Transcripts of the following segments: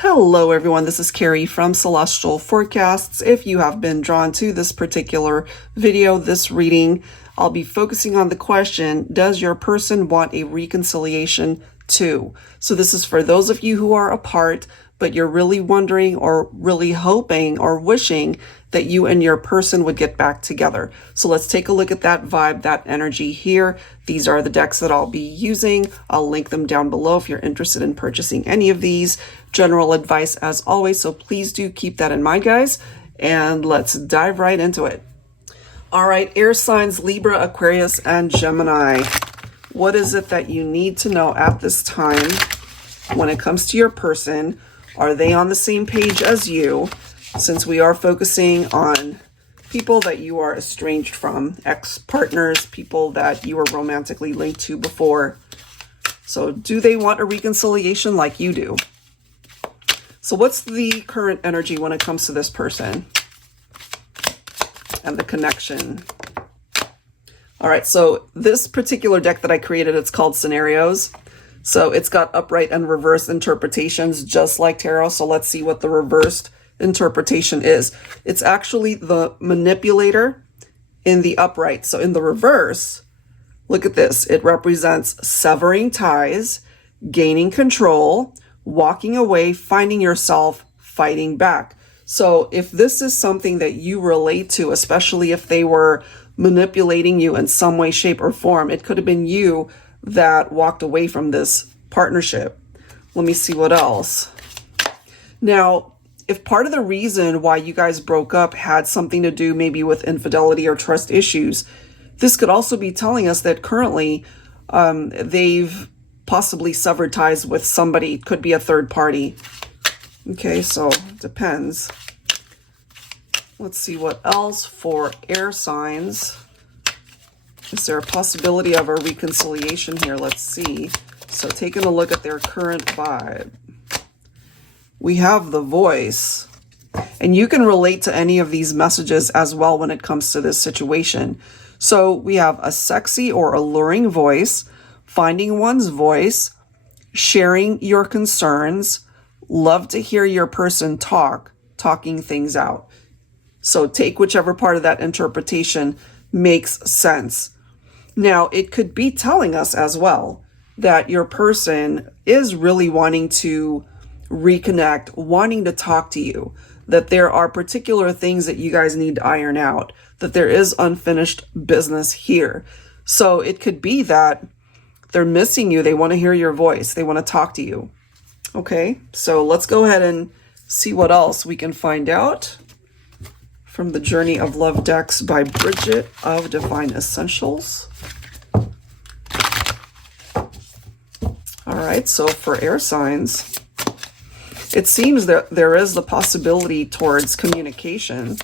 Hello everyone, this is Carrie from Celestial Forecasts. If you have been drawn to this particular video, this reading, I'll be focusing on the question, does your person want a reconciliation too? So this is for those of you who are apart, but you're really wondering or really hoping or wishing that you and your person would get back together. So let's take a look at that vibe, that energy here. These are the decks that I'll be using. I'll link them down below if you're interested in purchasing any of these. General advice as always, so please do keep that in mind, guys. And let's dive right into it. All right, air signs, Libra, Aquarius, and Gemini. What is it that you need to know at this time when it comes to your person? Are they on the same page as you? Since we are focusing on people that you are estranged from, ex-partners, people that you were romantically linked to before. So do they want a reconciliation like you do? So what's the current energy when it comes to this person and the connection? All right, so this particular deck that I created, it's called Scenarios. So it's got upright and reversed interpretations, just like tarot. So let's see what the reversed interpretation is. It's actually the manipulator in the upright. So in the reverse, look at this. It represents severing ties, gaining control, walking away, finding yourself, fighting back. So if this is something that you relate to, especially if they were manipulating you in some way, shape, or form, it could have been you that walked away from this partnership. Let me see what else. Now, if part of the reason why you guys broke up had something to do maybe with infidelity or trust issues, this could also be telling us that currently they've possibly severed ties with somebody. It could be a third party. Okay, so it depends. Let's see what else for air signs. Is there a possibility of a reconciliation here? Let's see. So taking a look at their current vibe. We have the Voice. And you can relate to any of these messages as well when it comes to this situation. So we have a sexy or alluring voice, finding one's voice, sharing your concerns, love to hear your person talk, talking things out. So take whichever part of that interpretation makes sense. Now, it could be telling us as well that your person is really wanting to reconnect, wanting to talk to you, that there are particular things that you guys need to iron out, that there is unfinished business here. So it could be that they're missing you. They want to hear your voice. They want to talk to you. Okay, so let's go ahead and see what else we can find out from the Journey of Love decks by Bridget of Divine Essentials. All right, so for air signs, it seems that there is the possibility towards communication.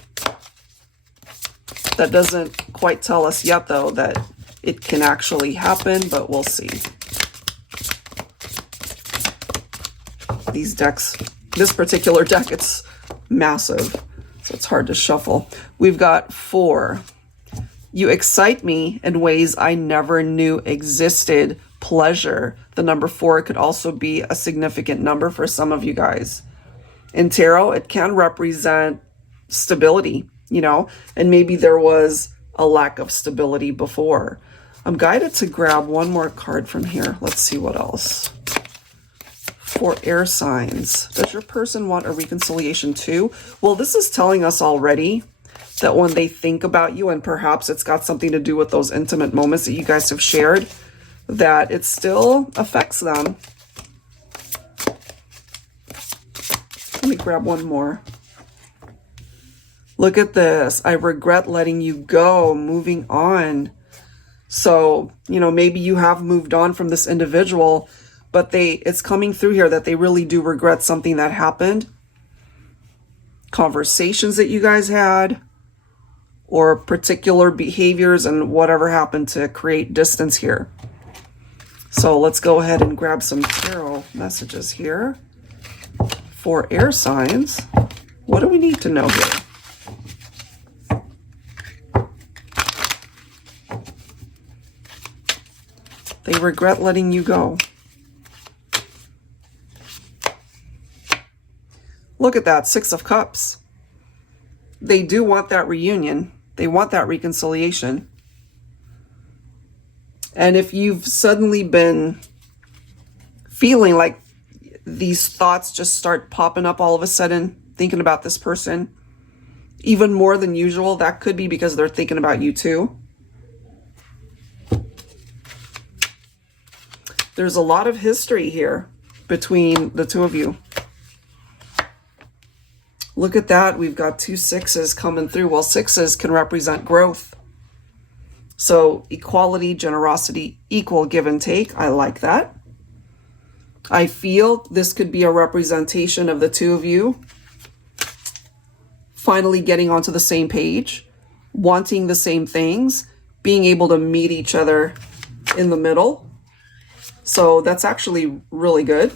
That doesn't quite tell us yet, though, that it can actually happen, but we'll see. These decks, this particular deck, it's massive, so it's hard to shuffle. We've got 4. You excite me in ways I never knew existed. Pleasure. The number 4 could also be a significant number for some of you guys. In tarot, it can represent stability, you know, and maybe there was a lack of stability before. I'm guided to grab one more card from here. Let's see what else. For air signs, does your person want a reconciliation too? Well, this is telling us already that when they think about you, and perhaps it's got something to do with those intimate moments that you guys have shared, that it still affects them. Let me grab one more. Look at this. I regret letting you go, moving on. So, you know, maybe you have moved on from this individual, but it's coming through here that they really do regret something that happened. Conversations that you guys had, or particular behaviors and whatever happened to create distance here. So let's go ahead and grab some tarot messages here for air signs. What do we need to know here? They regret letting you go. Look at that, 6 of Cups. They do want that reunion. They want that reconciliation. And if you've suddenly been feeling like these thoughts just start popping up all of a sudden, thinking about this person, even more than usual, that could be because they're thinking about you too. There's a lot of history here between the two of you. Look at that. We've got 2 6s coming through. Well, 6s can represent growth. So equality, generosity, equal give and take. I like that. I feel this could be a representation of the two of you finally getting onto the same page, wanting the same things, being able to meet each other in the middle. So that's actually really good.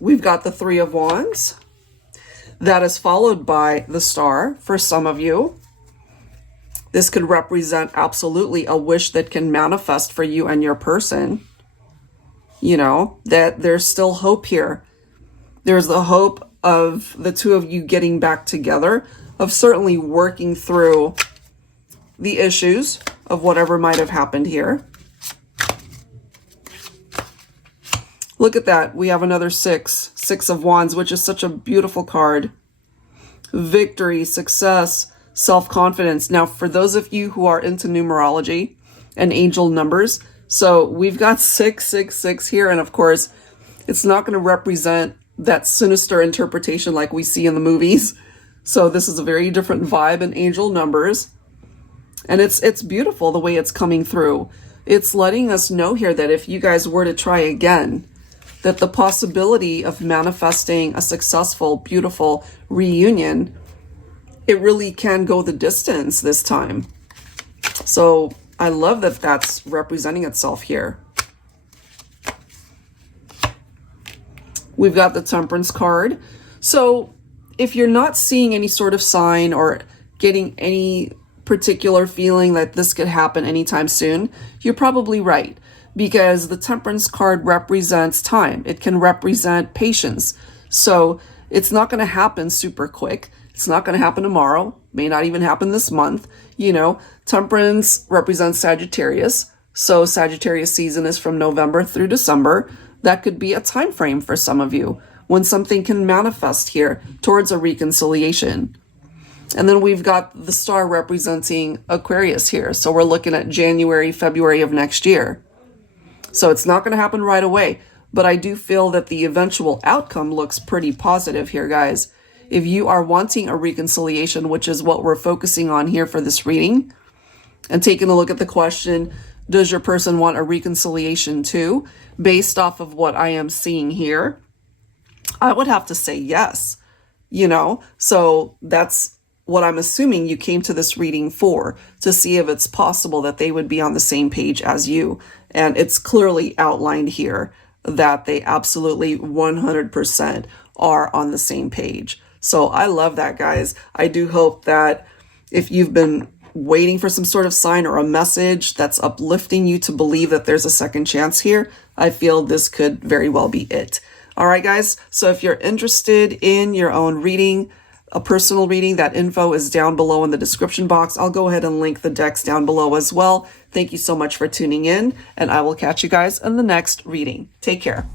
We've got the 3 of Wands. That is followed by the Star for some of you. This could represent absolutely a wish that can manifest for you and your person. You know, that there's still hope here. There's the hope of the two of you getting back together, of certainly working through the issues of whatever might have happened here. Look at that. We have another 6 of Wands, which is such a beautiful card. Victory, success, self-confidence. Now, for those of you who are into numerology and angel numbers, so we've got 666 here. And of course, it's not going to represent that sinister interpretation like we see in the movies. So this is a very different vibe in angel numbers. And it's beautiful the way it's coming through. It's letting us know here that if you guys were to try again, that the possibility of manifesting a successful, beautiful reunion, it really can go the distance this time. So I love that that's representing itself here. We've got the Temperance card. So if you're not seeing any sort of sign or getting any particular feeling that this could happen anytime soon, you're probably right. Because the Temperance card represents time. It can represent patience. So it's not going to happen super quick. It's not going to happen tomorrow. May not even happen this month. You know, Temperance represents Sagittarius. So Sagittarius season is from November through December. That could be a time frame for some of you when something can manifest here towards a reconciliation. And then we've got the Star representing Aquarius here. So we're looking at January, February of next year. So it's not going to happen right away, but I do feel that the eventual outcome looks pretty positive here, guys. If you are wanting a reconciliation, which is what we're focusing on here for this reading, and taking a look at the question, does your person want a reconciliation too? Based off of what I am seeing here, I would have to say yes, you know? So that's what I'm assuming you came to this reading for, to see if it's possible that they would be on the same page as you. And it's clearly outlined here that they absolutely 100% are on the same page. So I love that, guys. I do hope that if you've been waiting for some sort of sign or a message that's uplifting you to believe that there's a second chance here, I feel this could very well be it. All right, guys. So if you're interested in your own reading, a personal reading, that info is down below in the description box. I'll go ahead and link the decks down below as well. Thank you so much for tuning in, and I will catch you guys in the next reading. Take care.